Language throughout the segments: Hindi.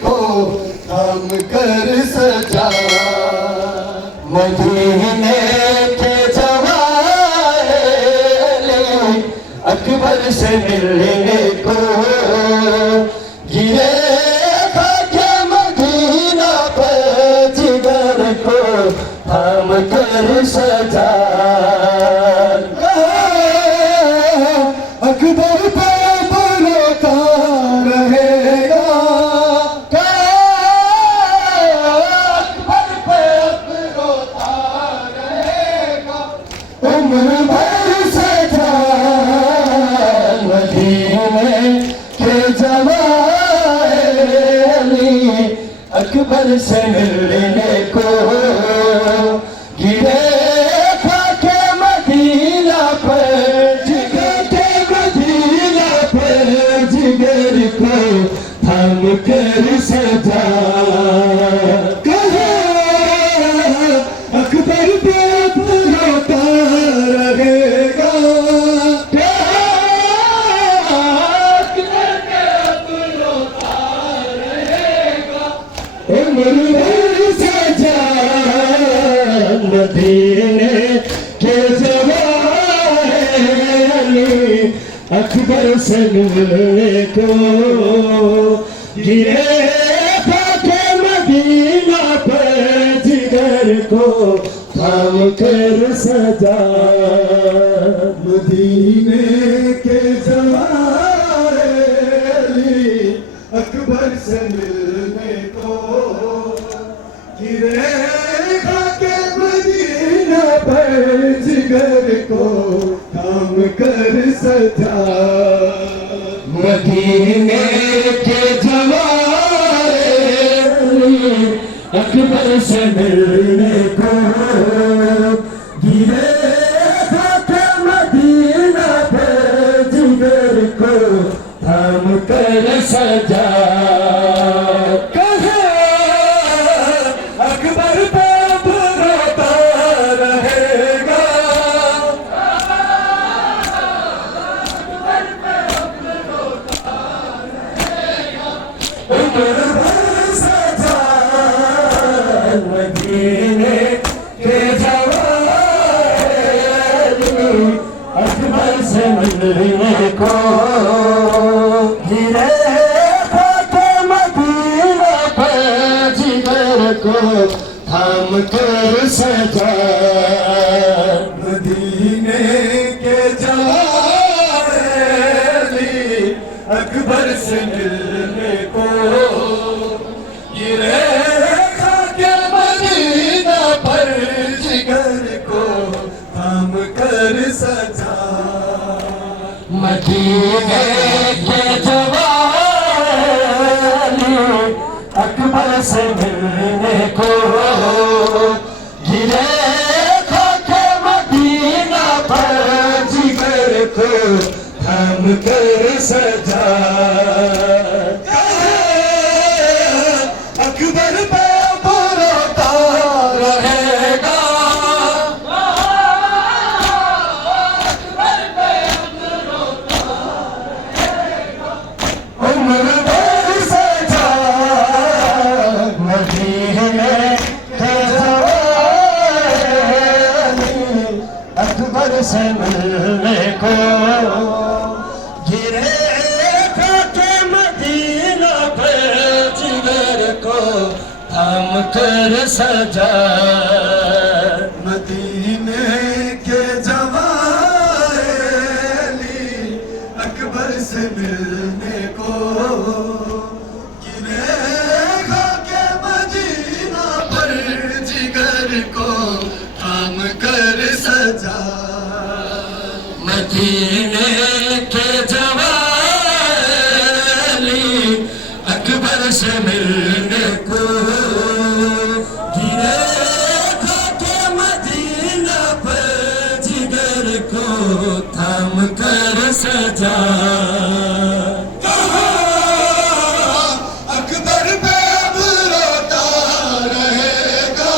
को थाम कर सजा। मदीने के जवाए अली अकबर से मिलने को गिरे खाके मदीना पर जिगर को थाम कर सजा। अकबर पे रोता रहेगा, अकबर पे रोता रहेगा उम्र भर सजा। मदीने के जवाए अली अकबर से मिलने को गिरे खाके मदीना पर जिगर को थाम कर सजा। कहा अकबर पे रोता रहेगा, अकबर पे रोता रहेगा उम्र भर सजा। मदीने के जवाए अली अकबर से मिलने को गिरे खाके मदीना पर जिगर को थाम कर सजा। मदीने के जवाए अली अकबर से मिलने को गिरे खाके मदीना पर जिगर को थाम कर सजा। मदीने के जवाए अली अकबर से मिलने को गिरे खाके मदीना पर जिगर को थाम कर सजा। अकबर पे रोता रहेगा, उम्र भर सजा। मदीने के जवाए अली अकबर से मिलने को गिरे खाके मदीना पर जिगर को थाम कर सजा। मदीने के जवाए अली अकबर से मिलने को गिरे खाके मदीना पर जिगर को थाम कर सजा। मदीने के जवाए अली अकबर से मिलने को गिरे खाके मदीना पर जिगर को थाम कर सजा। अकबर पे रोता रहेगा, अकबर पे रोता रहेगा उम्र भर सजा। मदीने के जवाए अली अकबर से मिलने को गिरे खाके मदीना पर जिगर को थाम कर सजा। मदीने के जवाए अली अकबर से मिलने को गिरे खाके मदीना पर जिगर को थाम कर सजा। मदीने के जवाए अली अकबर से मिलने को गिरे खाके मदीना पर जिगर को थाम कर सजा। अकबर पे रोता रहेगा,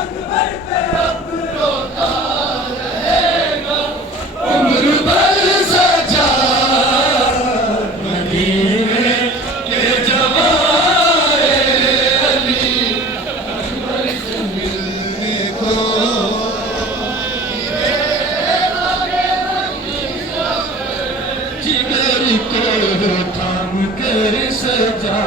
अकबर पे रोता रहेगा उम्र भर सजा। को थाम के सजा